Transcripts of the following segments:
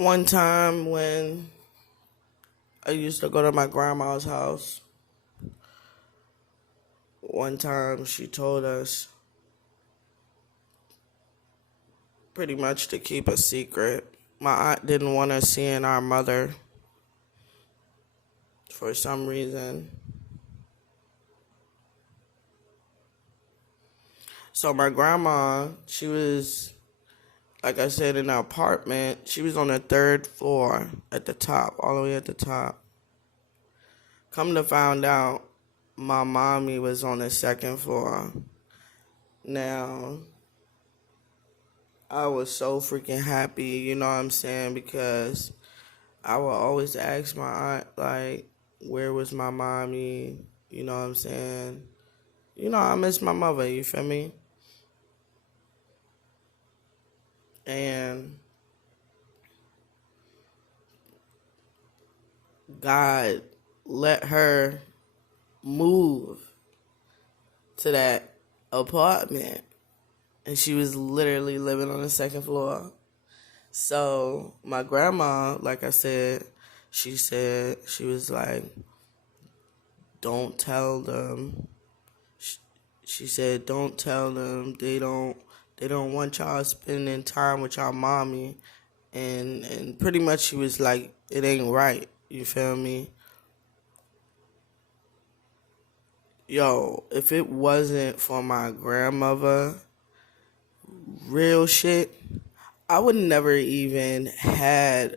One time when I used to go to my grandma's house, one time she told us pretty much to keep a secret. My aunt didn't want us seeing our mother for some reason. So my grandma, she was, like I said, in the apartment. She was on the third floor at the top, all the way at the top. Come to find out, my mommy was on the second floor. Now, I was so freaking happy, you know what I'm saying, because I would always ask my aunt, like, where was my mommy, you know what I'm saying? I miss my mother, you feel me? And God let her move to that apartment. And she was literally living on the second floor. So my grandma, like I said, she was like, don't tell them. She said, don't tell them. They don't want y'all spending time with y'all mommy. And pretty much she was like, it ain't right. You feel me? Yo, if it wasn't for my grandmother, real shit, I would never even had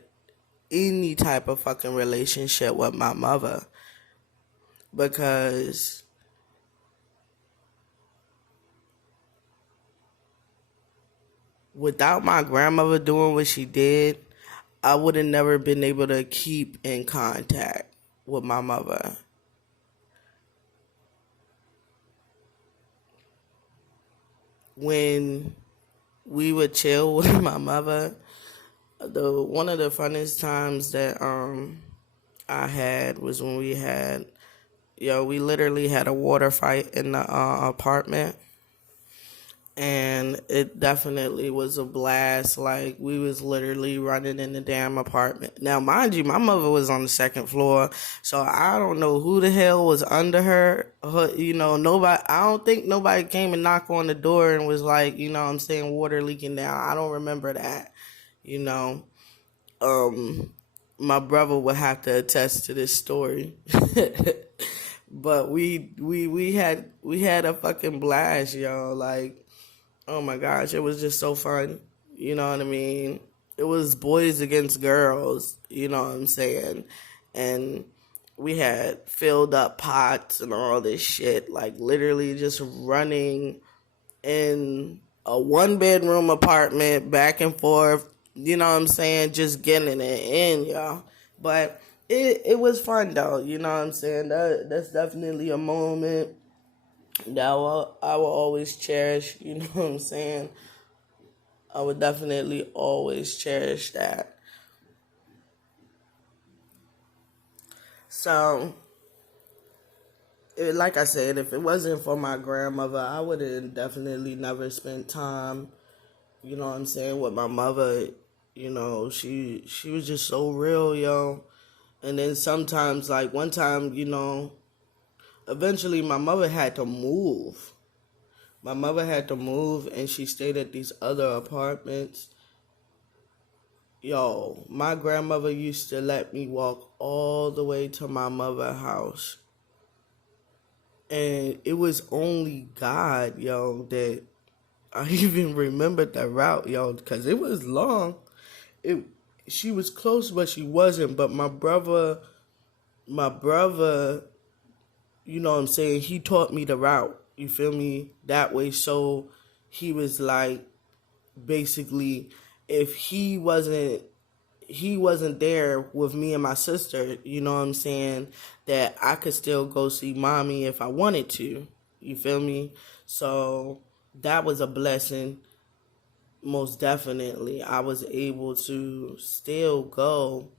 any type of fucking relationship with my mother, because without my grandmother doing what she did, I would have never been able to keep in contact with my mother. When we would chill with my mother, the one of the funnest times that I had was when we literally had a water fight in the apartment. And it definitely was a blast. Like, we was literally running in the damn apartment. Now, mind you, my mother was on the second floor, so I don't know who the hell was under her. Nobody. I don't think nobody came and knocked on the door and was like, water leaking down. I don't remember that. You know, my brother would have to attest to this story. But we had a fucking blast, yo. Like, oh my gosh, it was just so fun. You know what I mean? It was boys against girls, you know what I'm saying? And we had filled up pots and all this shit, like literally just running in a one bedroom apartment back and forth, you know what I'm saying? Just getting it in, y'all. But it was fun though, you know what I'm saying? That's definitely a moment that I will always cherish, you know what I'm saying? I would definitely always cherish that. So, like I said, if it wasn't for my grandmother, I would have definitely never spent time, you know what I'm saying, with my mother. She was just so real, yo. And then sometimes, like one time, eventually my mother had to move. My mother had to move and she stayed at these other apartments. Yo, my grandmother used to let me walk all the way to my mother's house. And it was only God, yo, that I even remembered the route, yo, because it was long. It She was close, but she wasn't. But my brother, you know what I'm saying, he taught me the route. You feel me? That way, so he was like, basically, if he wasn't there with me and my sister, you know what I'm saying, that I could still go see mommy if I wanted to. You feel me? So that was a blessing. Most definitely, I was able to still go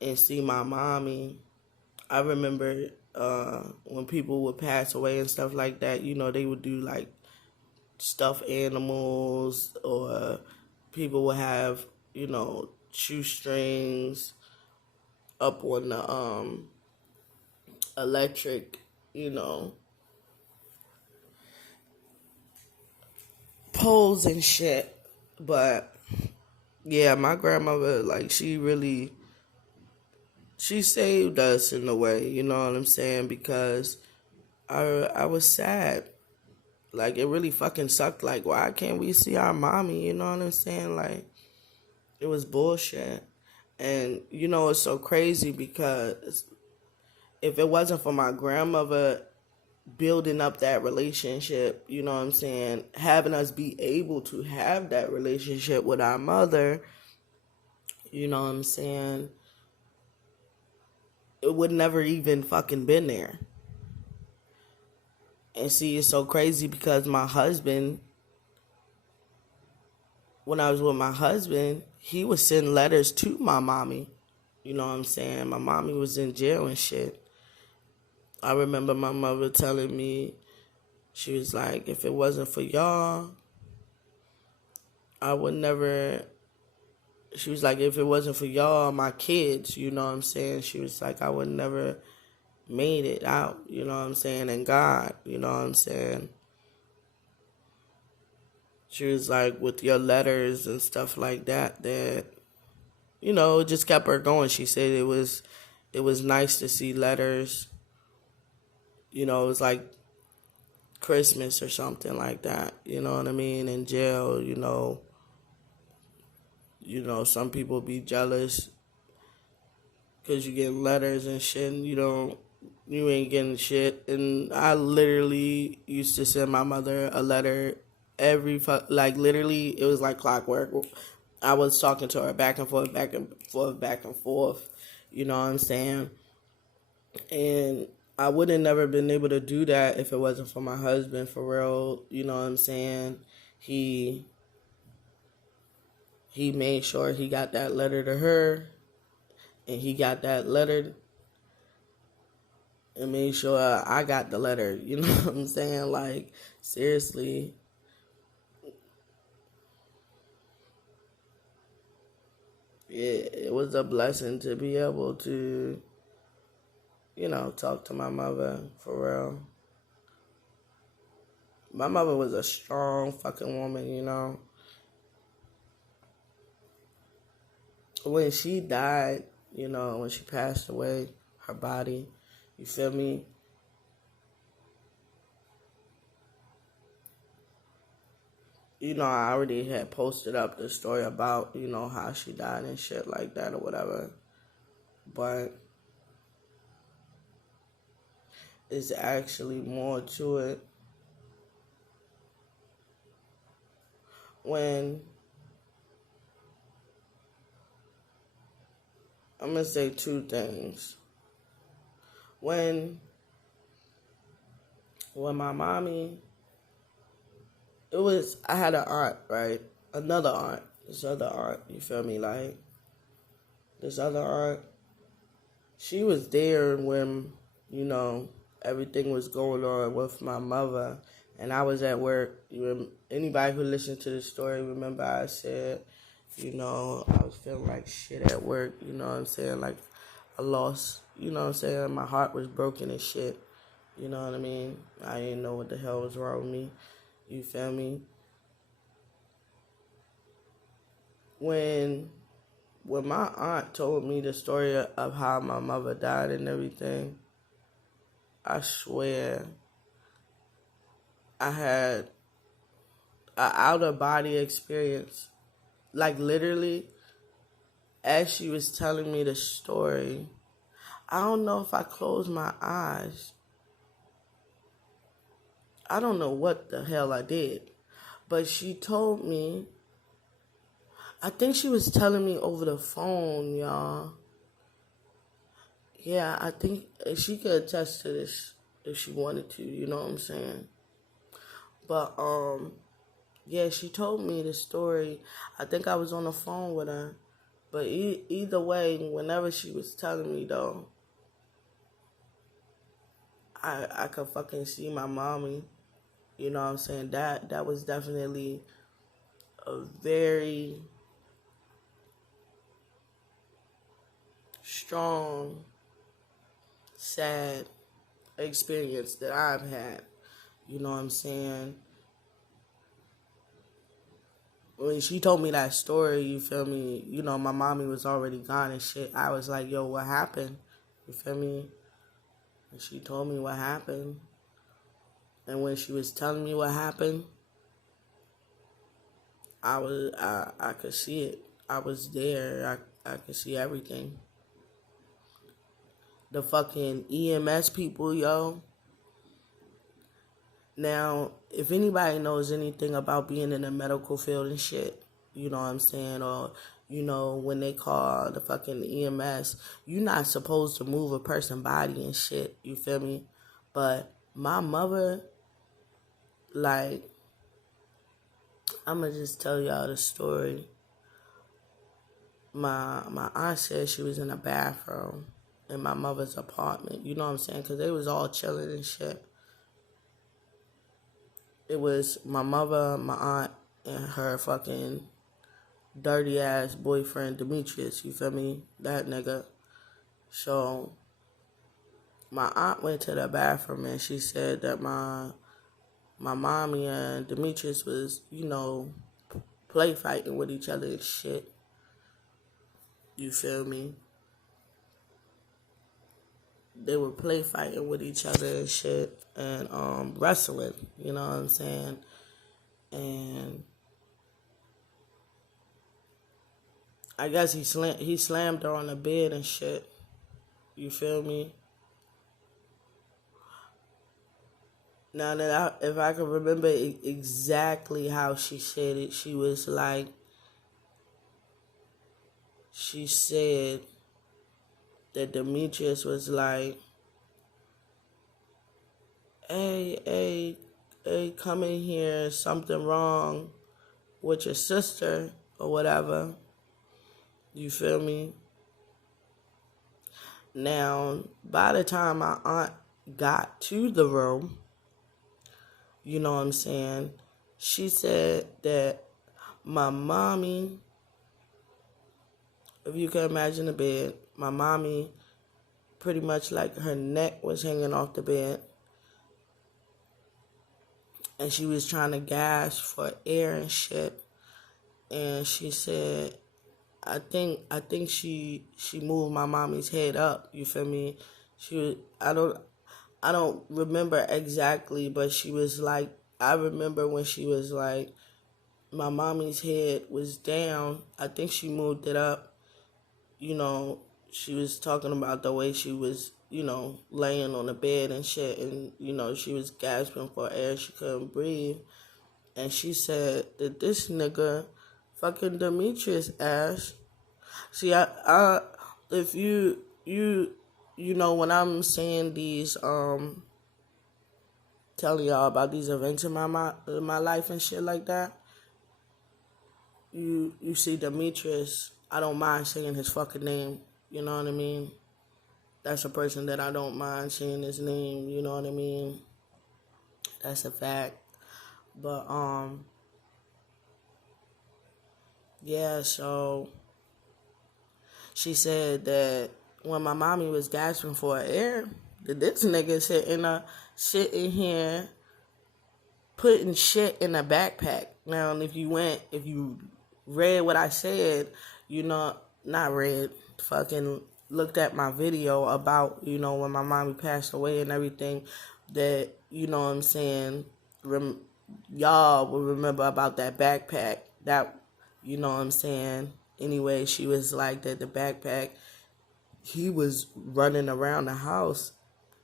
and see my mommy. I remember when people would pass away and stuff like that, they would do like stuffed animals, or people would have, shoestrings up on the electric, you know, poles and shit. But yeah, my grandmother, like, she saved us in a way, you know what I'm saying? Because I was sad. Like, it really fucking sucked. Like, why can't we see our mommy? You know what I'm saying? Like, it was bullshit. And, you know, it's so crazy because if it wasn't for my grandmother building up that relationship, you know what I'm saying, having us be able to have that relationship with our mother, you know what I'm saying, it would never even fucking been there. And see, it's so crazy because my husband, when I was with my husband, he would send letters to my mommy. You know what I'm saying? My mommy was in jail and shit. I remember my mother telling me, she was like, if it wasn't for y'all, I would never, she was like, if it wasn't for y'all, my kids, you know what I'm saying? She was like, I would never made it out, you know what I'm saying? And God, you know what I'm saying? She was like, with your letters and stuff like that, you know, it just kept her going. She said it was nice to see letters. You know, it was like Christmas or something like that. You know what I mean? In jail, some people be jealous because you get letters and shit, and you ain't getting shit. And I literally used to send my mother a letter literally, it was like clockwork. I was talking to her back and forth, back and forth, back and forth. You know what I'm saying? And I would have never been able to do that if it wasn't for my husband, for real. You know what I'm saying? He made sure he got that letter to her, and he got that letter and made sure I got the letter. You know what I'm saying? Like, seriously. It was a blessing to be able to, talk to my mother, for real. My mother was a strong fucking woman, When she died, when she passed away, her body, you feel me? I already had posted up the story about, how she died and shit like that or whatever. But it's actually more to it. When, I'm going to say two things. When my mommy, I had an aunt, right? Another aunt. This other aunt, you feel me? Like, this other aunt, she was there when, everything was going on with my mother. And I was at work. Anybody who listened to the story, remember I said, I was feeling like shit at work. You know what I'm saying? Like, I lost, you know what I'm saying? My heart was broken and shit. You know what I mean? I didn't know what the hell was wrong with me. You feel me? When my aunt told me the story of how my mother died and everything, I swear I had an out-of-body experience. Like, literally, as she was telling me the story, I don't know if I closed my eyes. I don't know what the hell I did. But she told me, I think she was telling me over the phone, y'all. Yeah, I think she could attest to this if she wanted to, you know what I'm saying? But, yeah, she told me the story. I think I was on the phone with her. But either way, whenever she was telling me, though, I could fucking see my mommy. You know what I'm saying? That was definitely a very strong, sad experience that I've had. You know what I'm saying? When she told me that story, you feel me? You know, my mommy was already gone and shit. I was like, yo, what happened? You feel me? And she told me what happened. And when she was telling me what happened, I could see it. I was there. I could see everything. The fucking EMS people, yo. Now, if anybody knows anything about being in the medical field and shit, you know what I'm saying, or, you know, when they call the fucking EMS, you're not supposed to move a person's body and shit, you feel me? But my mother, like, I'm going to just tell y'all the story. My aunt said she was in a bathroom in my mother's apartment, you know what I'm saying, because they was all chilling and shit. It was my mother, my aunt, and her fucking dirty ass boyfriend Demetrius, you feel me? That nigga. So my aunt went to the bathroom and she said that my mommy and Demetrius was, you know, play fighting with each other and shit. You feel me? They were play fighting with each other and shit and wrestling, you know what I'm saying? And I guess he slammed her on the bed and shit. You feel me? Now that if I can remember exactly how she said it, she was like, she said that Demetrius was like, hey, come in here, something wrong with your sister or whatever. You feel me? Now, by the time my aunt got to the room, you know what I'm saying, she said that my mommy, if you can imagine the bed, my mommy pretty much like her neck was hanging off the bed. And she was trying to gasp for air and shit. And she said, I think she moved my mommy's head up, you feel me? I don't remember exactly, but she was like, I remember when she was like, my mommy's head was down. I think she moved it up. You know, she was talking about the way she was, you know, laying on the bed and shit. And, you know, she was gasping for air. She couldn't breathe. And she said that this nigga fucking Demetrius ass. See, if you know, when I'm saying these, telling y'all about these events in my life and shit like that, you see Demetrius, I don't mind saying his fucking name, you know what I mean? That's a person that I don't mind saying his name, you know what I mean? That's a fact. But, yeah, so she said that when my mommy was gasping for air, that this nigga sitting here putting shit in a backpack. Now, if you read what I said, you know, not read, fucking looked at my video about, you know, when my mommy passed away and everything, that, you know what I'm saying, y'all will remember about that backpack. That, you know what I'm saying. Anyway, she was like that the backpack, he was running around the house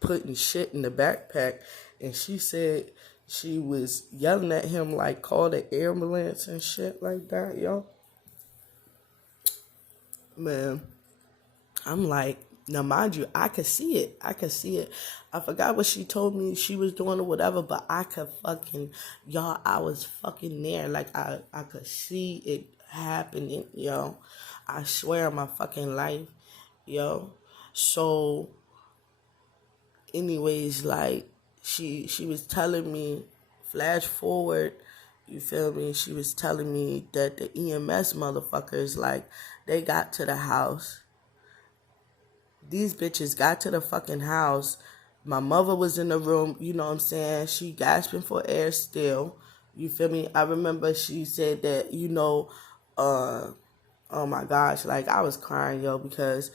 putting shit in the backpack, and she said she was yelling at him like, call the ambulance and shit like that, yo. Man, I'm like, now mind you, I could see it. I forgot what she told me she was doing or whatever, but I could fucking, y'all, I was fucking there. Like, I could see it happening, yo. I swear on my fucking life, yo. So, anyways, like, she was telling me, flash forward, you feel me? She was telling me that the EMS motherfuckers, like, they got to the house These bitches got to the fucking house. My mother was in the room, you know what I'm saying? She gasping for air still. You feel me? I remember she said that, oh my gosh, like I was crying, yo, because,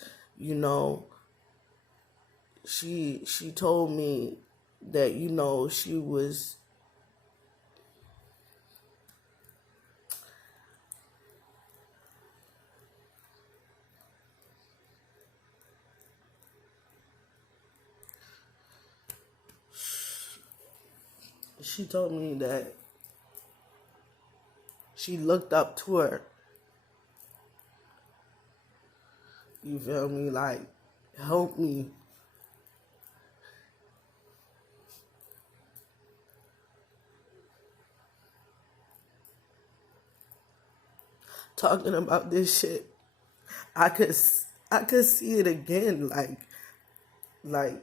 she told me that, she was she told me that she looked up to her. You feel me? Like, help me. Talking about this shit, I could see it again. Like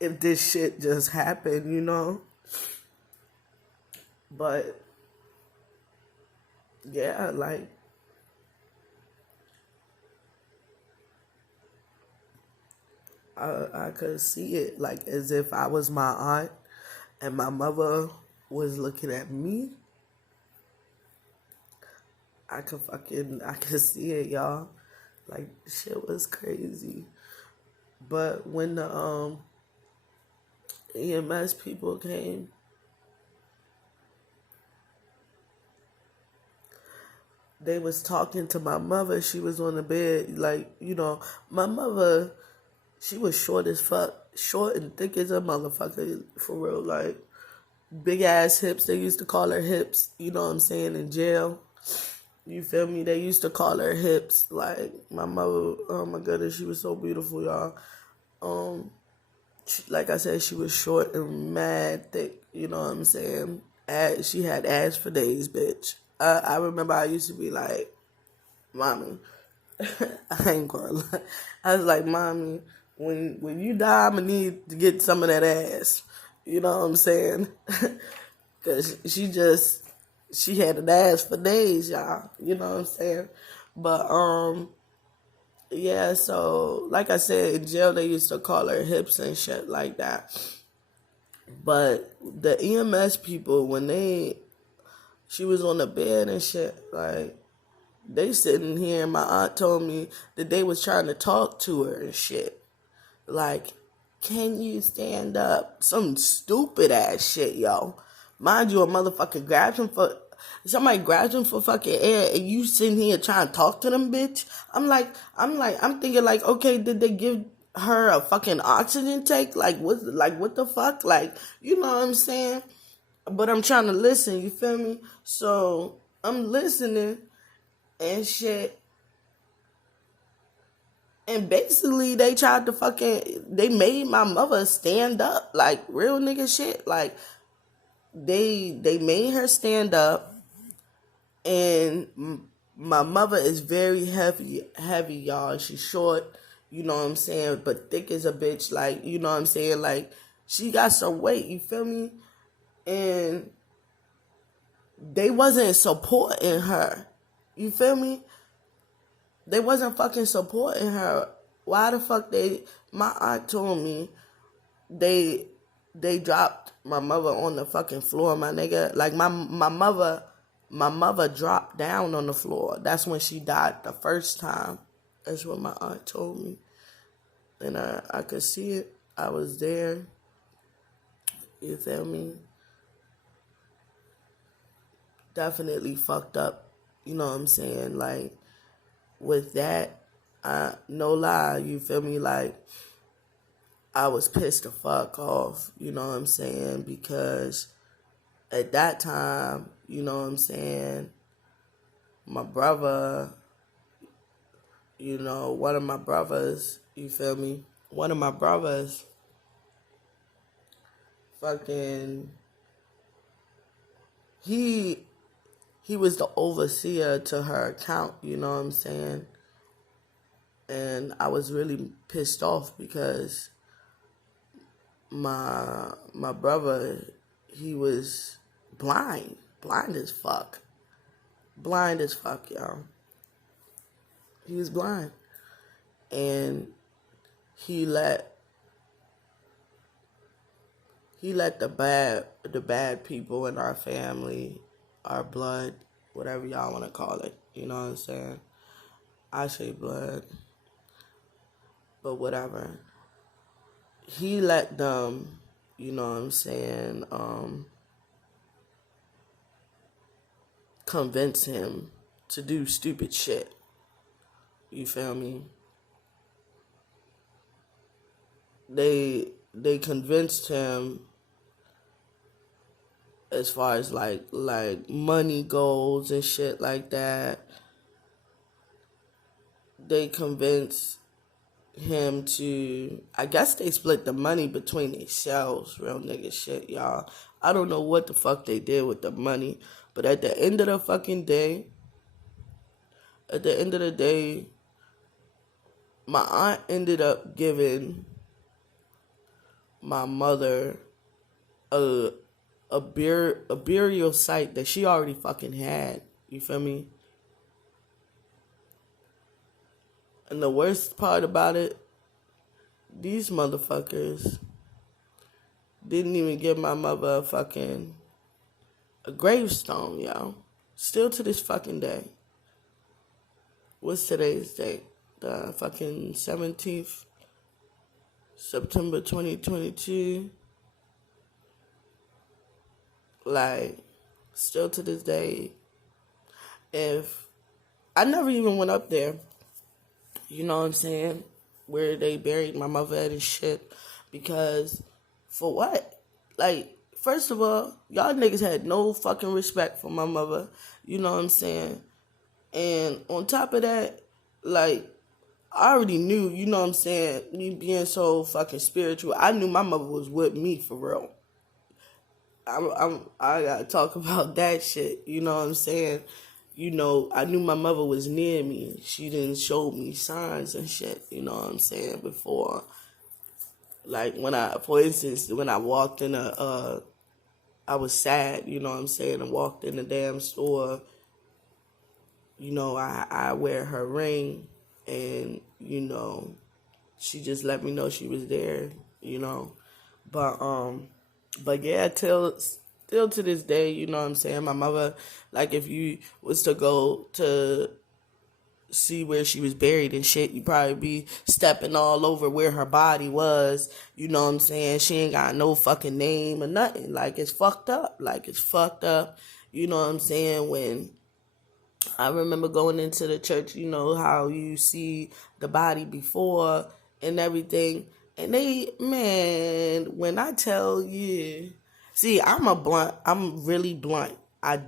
if this shit just happened. But yeah, like I could see it, like as if I was my aunt and my mother was looking at me. I could see it, y'all. Like shit was crazy. But when the EMS people came, they was talking to my mother. She was on the bed, like, my mother, she was short as fuck, short and thick as a motherfucker, for real, like, big ass hips. They used to call her hips, you know what I'm saying, in jail. You feel me? They used to call her hips. Like, my mother, oh my goodness, she was so beautiful, y'all. Like I said, she was short and mad thick, you know what I'm saying? She had ass for days, bitch. I remember I used to be like, mommy, I ain't gonna lie. I was like, mommy, when you die, I'm gonna need to get some of that ass. You know what I'm saying? Because she had an ass for days, y'all. You know what I'm saying? But, yeah, so, like I said, in jail, they used to call her hips and shit like that. But the EMS people, she was on the bed and shit, like, they sitting here and my aunt told me that they was trying to talk to her and shit. Like, can you stand up? Some stupid ass shit, yo. Mind you, somebody grabs him for fucking air and you sitting here trying to talk to them, bitch. I'm thinking like, okay, did they give her a fucking oxygen tank? Like what the fuck? Like, you know what I'm saying? But I'm trying to listen, you feel me? So I'm listening and shit. And basically, they made my mother stand up, like real nigga shit. Like they made her stand up, and my mother is very heavy, y'all. She's short, you know what I'm saying, but thick as a bitch. Like, you know what I'm saying, like she got some weight. You feel me? And they wasn't supporting her. You feel me? They wasn't fucking supporting her. Why the fuck my aunt told me they dropped my mother on the fucking floor, my nigga. Like my mother dropped down on the floor. That's when she died the first time. That's what my aunt told me. And I could see it. I was there. You feel me? Definitely fucked up. You know what I'm saying? Like, with that, no lie, you feel me? Like, I was pissed the fuck off, you know what I'm saying? Because at that time, you know what I'm saying, my brother, one of my brothers, you feel me? One of my brothers fucking, he was the overseer to her account, you know what I'm saying? And I was really pissed off because my brother, he was blind as fuck, y'all. He was blind, and he let the bad people in our family, our blood, whatever y'all want to call it, you know what I'm saying? I say blood, but whatever. He let them, you know what I'm saying, convince him to do stupid shit. You feel me? They convinced him as far as like money goals and shit like that. They convinced him to, I guess they split the money between themselves, real nigga shit, y'all. I don't know what the fuck they did with the money, but at the end of the fucking day, my aunt ended up giving my mother a burial site that she already fucking had. You feel me? And the worst part about it, these motherfuckers didn't even give my mother a gravestone, yo. Still to this fucking day. What's today's date? The fucking 17th, September 2022. Like, still to this day, if I never even went up there, you know what I'm saying, where they buried my mother at and shit, because for what? Like, first of all, y'all niggas had no fucking respect for my mother, you know what I'm saying, and on top of that, like, I already knew, you know what I'm saying, me being so fucking spiritual, I knew my mother was with me for real. I gotta talk about that shit, you know what I'm saying? You know, I knew my mother was near me. She didn't show me signs and shit, you know what I'm saying, before. Like, for instance, when I walked in I was sad, you know what I'm saying, and walked in the damn store, you know, I wear her ring, and, you know, she just let me know she was there, you know. But yeah, still to this day, you know what I'm saying, my mother, like, if you was to go to see where she was buried and shit, you probably be stepping all over where her body was, you know what I'm saying, she ain't got no fucking name or nothing, like, it's fucked up, you know what I'm saying, when I remember going into the church, you know, how you see the body before and everything. And man, when I tell you, see, I'm really blunt. I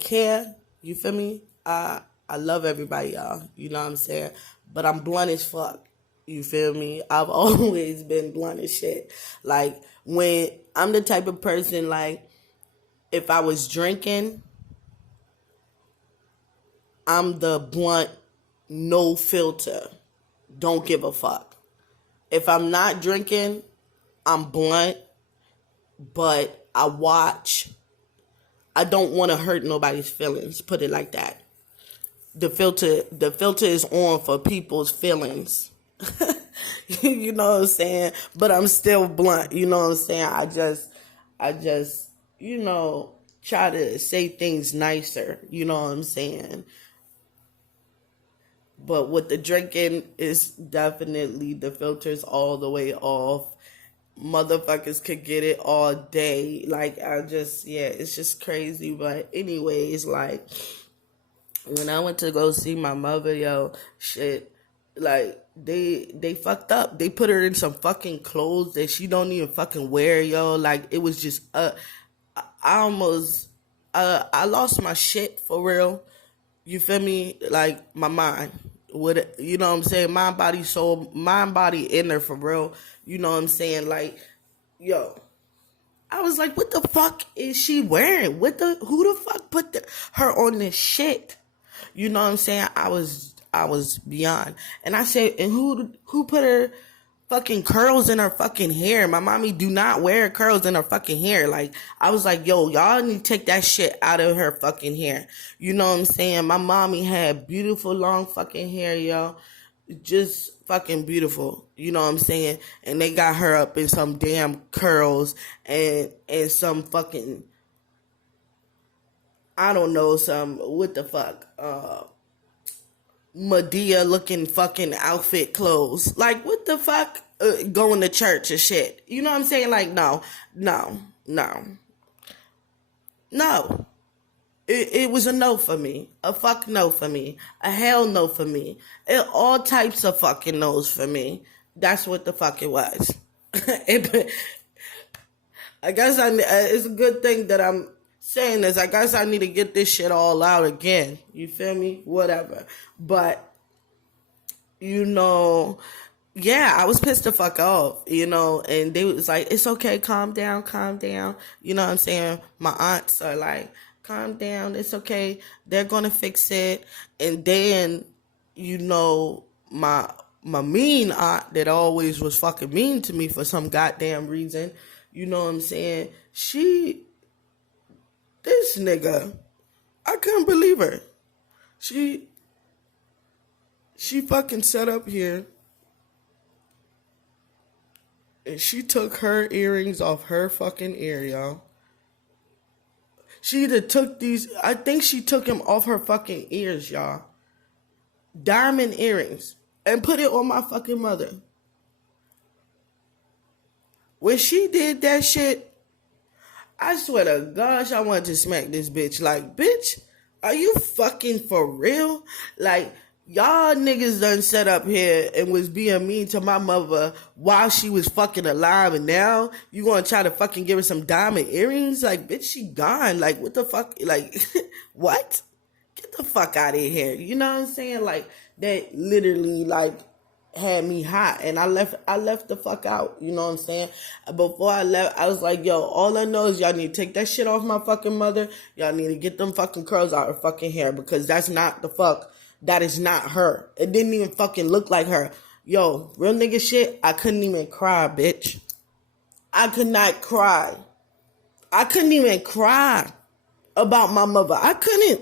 care, you feel me? I love everybody, y'all, you know what I'm saying? But I'm blunt as fuck, you feel me? I've always been blunt as shit. Like, when I'm the type of person, like, if I was drinking, I'm the blunt, no filter, don't give a fuck. If I'm not drinking, I'm blunt, but I don't want to hurt nobody's feelings, put it like that. The filter is on for people's feelings. You know what I'm saying? But I'm still blunt, you know what I'm saying? I just, you know, try to say things nicer, you know what I'm saying? But with the drinking, is definitely the filters all the way off. Motherfuckers could get it all day. Like, it's just crazy. But anyways, like, when I went to go see my mother, yo, shit, like, they fucked up. They put her in some fucking clothes that she don't even fucking wear, yo. Like, it was just, I lost my shit for real. You feel me? Like, my mind. You know what I'm saying? Mind, body, soul, mind, body, inner, for real. You know what I'm saying? Like, yo, I was like, what the fuck is she wearing? Who the fuck put her on this shit? You know what I'm saying? I was beyond. And I said, and who put her fucking curls in her fucking hair? My mommy do not wear curls in her fucking hair. Like, I was like, yo, y'all need to take that shit out of her fucking hair. You know what I'm saying? My mommy had beautiful long fucking hair, yo. just fucking beautiful. You know what I'm saying? And they got her up in some damn curls and some fucking, I don't know, some, what the fuck, Medea looking fucking outfit clothes. Like, what the fuck? Going to church and shit. You know what I'm saying? Like, no, no, no, no. It was a no for me. A fuck no for me. A hell no for me. All types of fucking no's for me. That's what the fuck it was. I guess it's a good thing that I'm saying this. I guess I need to get this shit all out again. You feel me? Whatever. But, yeah, I was pissed the fuck off, and they was like, it's okay, calm down, calm down. You know what I'm saying? My aunts are like, calm down, it's okay, they're gonna fix it. And then, my mean aunt that always was fucking mean to me for some goddamn reason, you know what I'm saying? This nigga, I couldn't believe her. She fucking sat up here and she took her earrings off her fucking ear, y'all. She either took I think she took them off her fucking ears, y'all. Diamond earrings. And put it on my fucking mother. When she did that shit, I swear to gosh, I wanted to smack this bitch. Like, bitch, are you fucking for real? Like, y'all niggas done set up here and was being mean to my mother while she was fucking alive, and now you gonna try to fucking give her some diamond earrings? Like, bitch, she gone. Like, what the fuck? Like, what? Get the fuck out of here. You know what I'm saying? Like, that literally, like, had me hot, and I left the fuck out. You know what I'm saying? Before I left, I was like, yo, all I know is y'all need to take that shit off my fucking mother. Y'all need to get them fucking curls out her fucking hair, because that's not the fuck. That is not her. It didn't even fucking look like her. Yo, real nigga shit, I couldn't even cry, bitch. I could not cry. I couldn't even cry about my mother. I couldn't.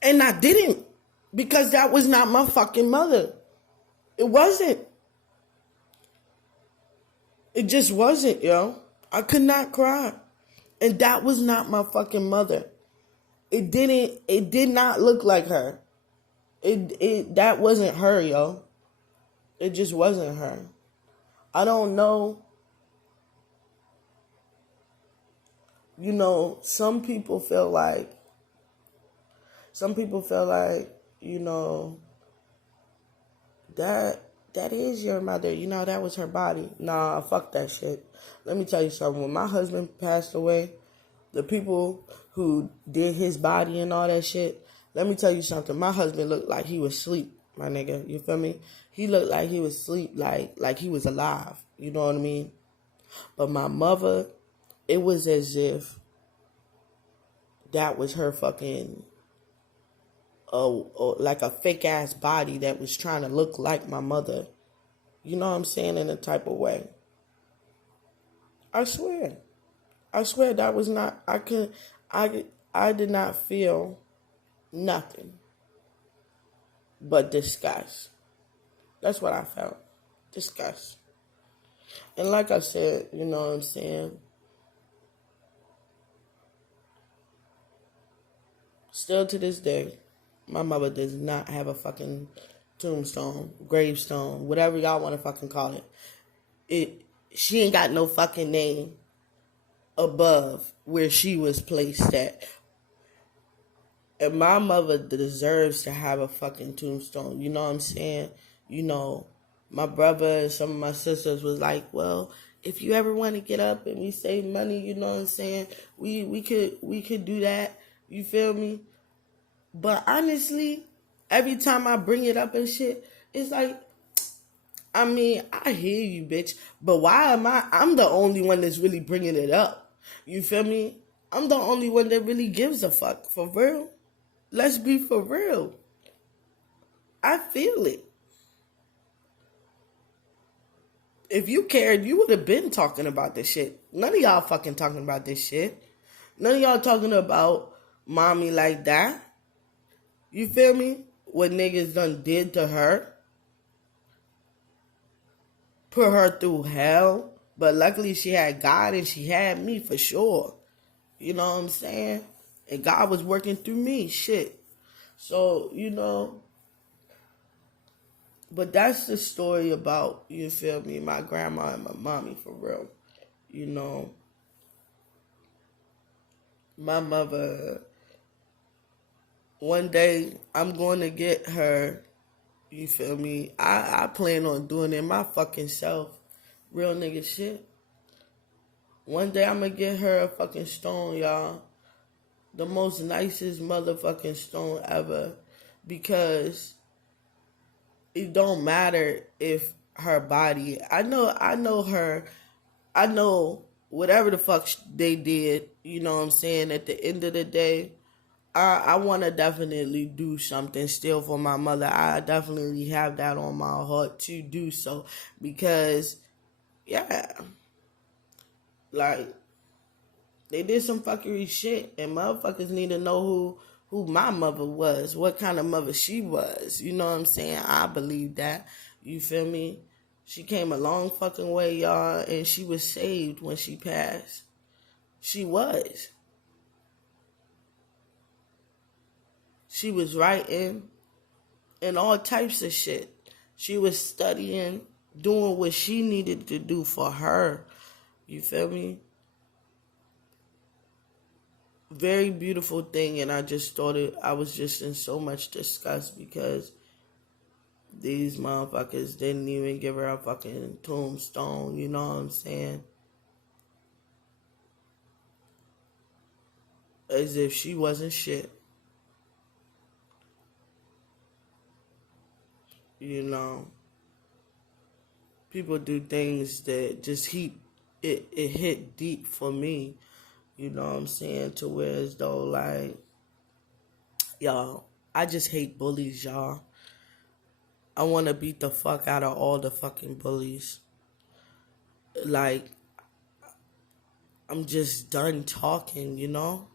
And I didn't. Because that was not my fucking mother. It wasn't. It just wasn't, yo. I could not cry. And that was not my fucking mother. It did not look like her. That wasn't her, yo. It just wasn't her. I don't know. Some people feel like, that is your mother. That was her body. Nah, fuck that shit. Let me tell you something. When my husband passed away, the people who did his body and all that shit, let me tell you something. My husband looked like he was asleep, my nigga. You feel me? He looked like he was asleep, like he was alive. You know what I mean? But my mother, it was as if that was her fucking, like a fake ass body that was trying to look like my mother. You know what I'm saying? In a type of way. I swear that was not, I did not feel nothing but disgust. That's what I felt. Disgust. And like I said, you know what I'm saying? Still to this day, my mother does not have a fucking tombstone, gravestone, whatever y'all want to fucking call it. She ain't got no fucking name above where she was placed at. And my mother deserves to have a fucking tombstone. You know what I'm saying? My brother and some of my sisters was like, well, if you ever want to get up and we save money, you know what I'm saying? We could do that. You feel me? But honestly, every time I bring it up and shit, it's like, I mean, I hear you, bitch. But why I'm the only one that's really bringing it up. You feel me? I'm the only one that really gives a fuck. For real. Let's be for real. I feel it. If you cared, you would have been talking about this shit. None of y'all fucking talking about this shit. None of y'all talking about mommy like that. You feel me? what niggas done did to her, put her through hell. But luckily she had God and she had me for sure. You know what I'm saying? And God was working through me. Shit. So, but that's the story about, you feel me, my grandma and my mommy for real. My mother, one day I'm going to get her, you feel me? I plan on doing it my fucking self. Real nigga shit. One day I'm going to get her a fucking stone, y'all. The most nicest motherfucking stone ever. Because it don't matter if her body, I know her, I know whatever the fuck they did, you know what I'm saying, at the end of the day, I want to definitely do something still for my mother. I definitely have that on my heart to do so. Because, yeah, like, they did some fuckery shit, and motherfuckers need to know who my mother was, what kind of mother she was. You know what I'm saying? I believe that. You feel me? She came a long fucking way, y'all, and she was saved when she passed. She was. She was writing and all types of shit. She was studying, doing what she needed to do for her. You feel me? Very beautiful thing, and I just thought I was just in so much disgust because these motherfuckers didn't even give her a fucking tombstone, you know what I'm saying? As if she wasn't shit. You know, people do things that just it hit deep for me, you know what I'm saying? To where as though, like, y'all, I just hate bullies, y'all. I want to beat the fuck out of all the fucking bullies. Like, I'm just done talking, you know?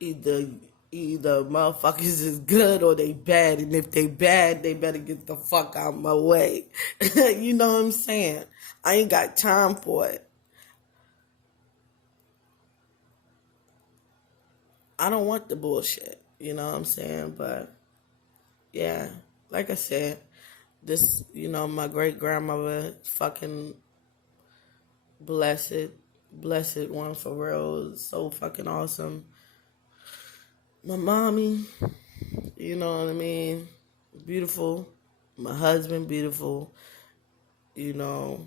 Either motherfuckers is good or they bad, and if they bad, they better get the fuck out of my way. You know what I'm saying? I ain't got time for it. I don't want the bullshit. You know what I'm saying? But yeah, like I said, this, my great grandmother, fucking blessed one for real, so fucking awesome. My mommy, you know what I mean? Beautiful. My husband, beautiful. You know,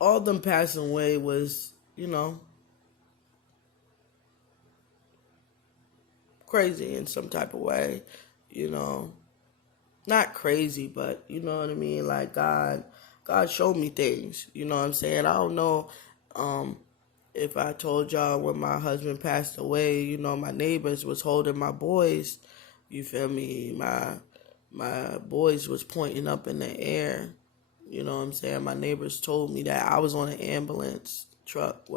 all them passing away was, crazy in some type of way. You know, not crazy, but you know what I mean? Like God showed me things. You know what I'm saying? I don't know if I told y'all when my husband passed away, my neighbors was holding my boys. You feel me? My boys was pointing up in the air. You know what I'm saying? My neighbors told me that I was on an ambulance truck.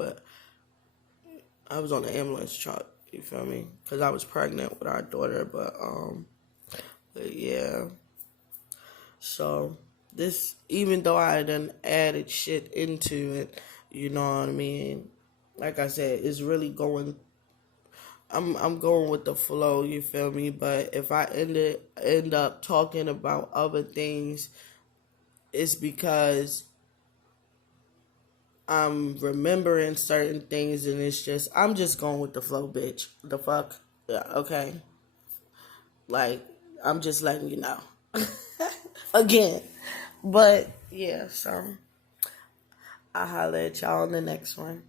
I was on an ambulance truck. You feel me? Because I was pregnant with our daughter. But yeah. So this, even though I done added shit into it, you know what I mean? Like I said, it's really going. I'm going with the flow. You feel me? But if I end up talking about other things, it's because I'm remembering certain things, and I'm just going with the flow, bitch. The fuck? Yeah, okay. Like, I'm just letting you know. Again. But, yeah, so I'll holler at y'all on the next one.